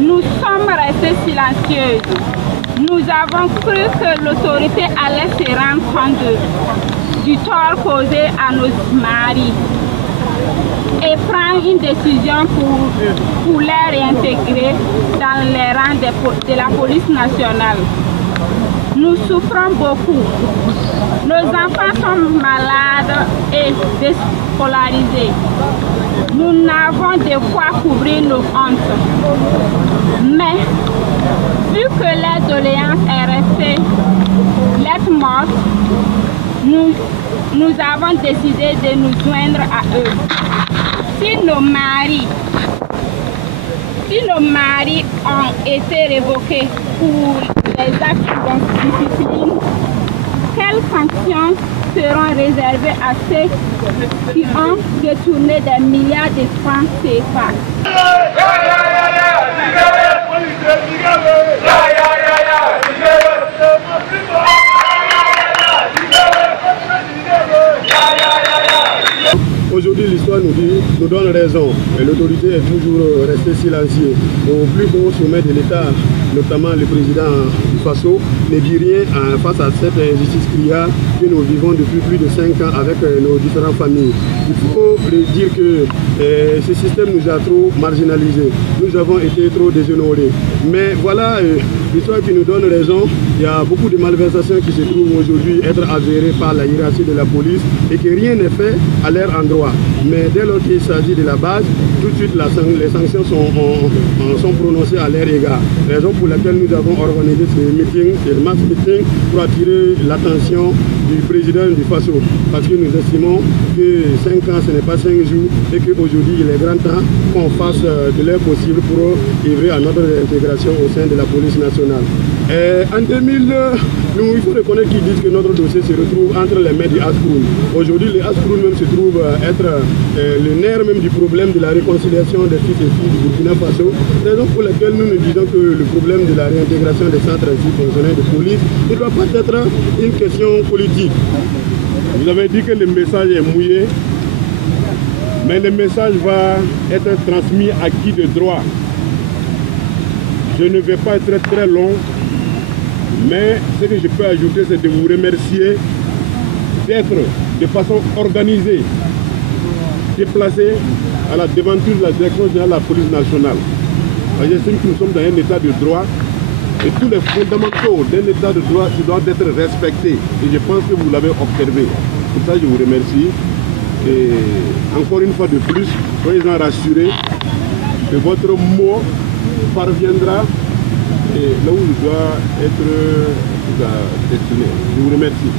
Nous sommes restés silencieuses. Nous avons cru que l'autorité allait se rendre compte du tort causé à nos maris et prendre une décision pour les réintégrer dans les rangs de la police nationale. Nous souffrons beaucoup. Nos enfants sont malades et déscolarisés. Nous n'avons de quoi couvrir nos hontes. Mais, vu que leur doléance est restée lettre morte, nous avons décidé de nous joindre à eux. Si nos maris ont été révoqués pour les actes difficiles, quelles sanctions seront réservées à ceux qui ont détourné des milliards de francs CFA? Aujourd'hui, l'histoire nous donne raison. L'autorité est toujours restée silencieuse. Au plus haut sommet de l'État, notamment le président du Faso, ne dit rien face à cette injustice criarde que nous vivons depuis plus de 5 ans avec nos différentes familles. Il faut dire que ce système nous a trop marginalisés. Nous avons été trop déshonorés. Mais voilà l'histoire qui nous donne raison. Il y a beaucoup de malversations qui se trouvent aujourd'hui être avérées par la hiérarchie de la police et que rien n'est fait à leur endroit. Mais dès lors qu'il s'agit de la base, tout de suite les sanctions sont prononcées à leur égard. Raison pour laquelle nous avons organisé ce meeting, ce mass meeting, pour attirer l'attention du président du Faso. Parce que nous estimons que 5 ans ce n'est pas 5 jours et qu'aujourd'hui il est grand temps qu'on fasse de l'air possible pour œuvrer à notre intégration au sein de la police nationale. En 2000, il faut reconnaître qu'ils disent que notre dossier se retrouve entre les mains du Ascroun. Aujourd'hui, le Ascroun même se trouve être le nerf même du problème de la réconciliation des fils et filles du Burkina Faso. Raison pour laquelle nous disons que le problème de la réintégration des centres fonctionnaires de police ne doit pas être une question politique. Vous avez dit que le message est mouillé, mais le message va être transmis à qui de droit. Je ne vais pas être très long, mais ce que je peux ajouter, c'est de vous remercier d'être de façon organisée déplacé à la devanture de la direction générale de la police nationale. J'estime que nous sommes dans un état de droit et tous les fondamentaux d'un état de droit doivent être respectés. Et je pense que vous l'avez observé. Pour ça, je vous remercie. Et encore une fois de plus, soyez-en rassurés que votre mot parviendra là où il doit être destiné. Je vous remercie.